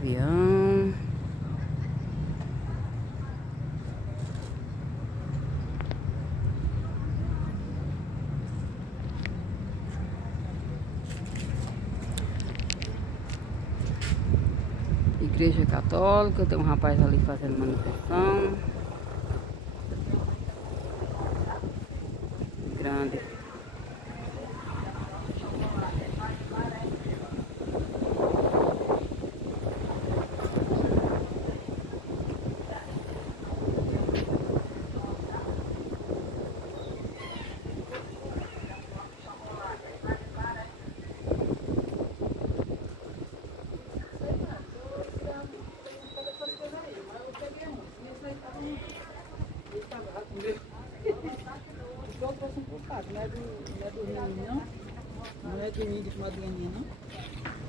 avião. Igreja Católica, tem um rapaz ali fazendo manutenção. Grande. Não é do rio, não? Não é do ninho de madrinha, não?